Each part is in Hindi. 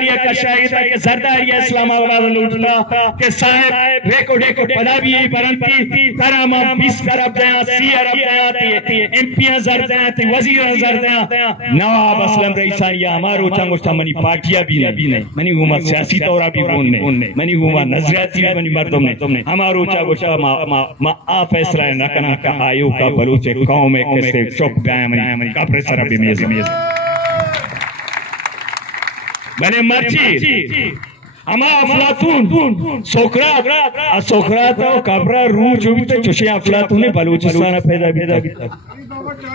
सरदारिया इस्लामाबाद लूटता के साहब रेको डेको पदावी बरंती तरामा 20 अरब दया 30 अरब दया एमपी जर दया वजीर जर दया नवाब असलम रईसानिया हमारो चंगोस्ता मनी पार्टियां भी नहीं मनी हुमा सियासी तौरा भी बोलने मनी हुमा नजरियाती भी मनी मर्दों ने हमारो चंगोस्ता मा आ फैसला न करना का आयोग का बलूच कौम में कैसे चुप गया मनी का प्रेशर भी मेज मैंने मर्ची अमा अफलातून सोकरात और कब्रा रूह जो भी तो चुशे अफलातून ने बलूचिस्तान पैदा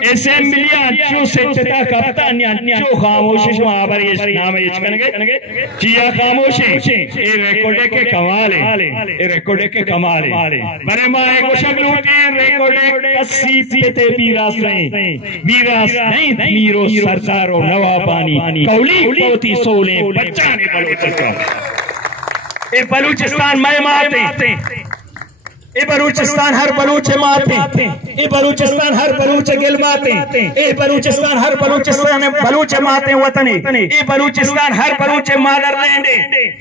असेंबलियां चो सेचता कप्तान चो खामोशी महाबर ये नाम ये कनगे चिया खामोशी ए रिकॉर्ड के कमाल है बरे माए को शगलूटी रिकॉर्ड कसी पीते बीरास नहीं मीरो सरकारो नवाबानी कौली कोती सोले बच्चा ने बलूचिस्तान मैं माते ए बलूचिस्तान हर बलूच माते ए बलूचिस्तान हर बलूच गिल माते ए बलूचिस्तान हर बलूच माते वतन ए बलूचिस्तान हर बलूच मादरलैंड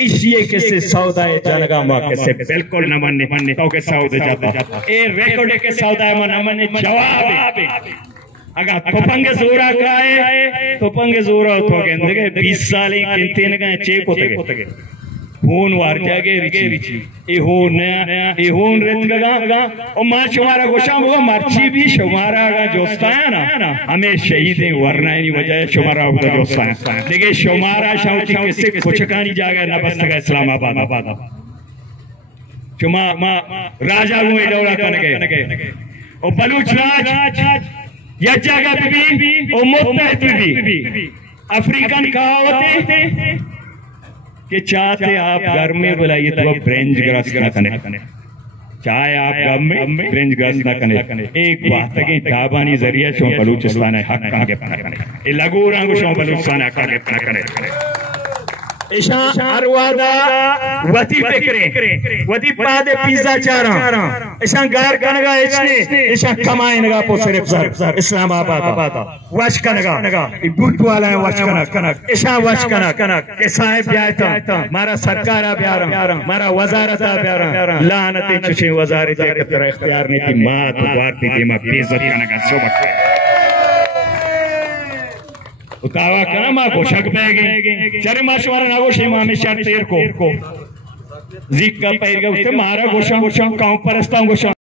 इसी के से सौदा जनगा मौके से बिल्कुल न मनने तो के सौदे जाता ए रिकॉर्ड के सौदा मन हमने जवाब अगर तोपंगे जोरा काए तोपंगे जोरा तो के 20 साल के तीन का चेक होते फोन वार जागे रिची ए होन रेत गा और मां शुमारा गोशाम वो मर्ची भी शुमारा का जोस्ता है ना हमें शहीद वरना नहीं वजह शुमारा का जोस्ता है देखिए शुमारा शाउची किससे कुछ कहानी जागा ना बस का इस्लामाबाद चुमा राजा वो डोरा कन गए और बलूच राज या जगह भी और मुत्तहद भी अफ्रीकन कहावत है कि चाहते आप घर में बुलाइए तो आप ब्रेंज ग्रास ना कने चाहे आप घर में ब्रेंज ग्रास ना कने एक बात है कि दाबानी जरिया शो बलूचिस्तान है हक का के पना कने ए लगो रंग शो बलूचिस्तान हक का के पना कने इशा अरवादा वती फिक्रे वती पादे पिज्जा चारा इशा गार कनगा इसने इशा कमाएगा पो सिर्फ सर इस्लामाबाद वश कनगा बुट वाला है वश कनक इशा वश कनक के साहिब जाता मारा सरकार प्यारा मारा वजारत प्यारा लानते चुशे वजारत के तरह इख्तियार ने की मात वाती दी मा बेइज्जत कनगा सोबत उतावा कना मा गोशक बैगे चरे माशवारा ना गोशे मा में शर्त तेर को जिक का पैर गए उससे मारा गोशा काऊ परस्ता गोशा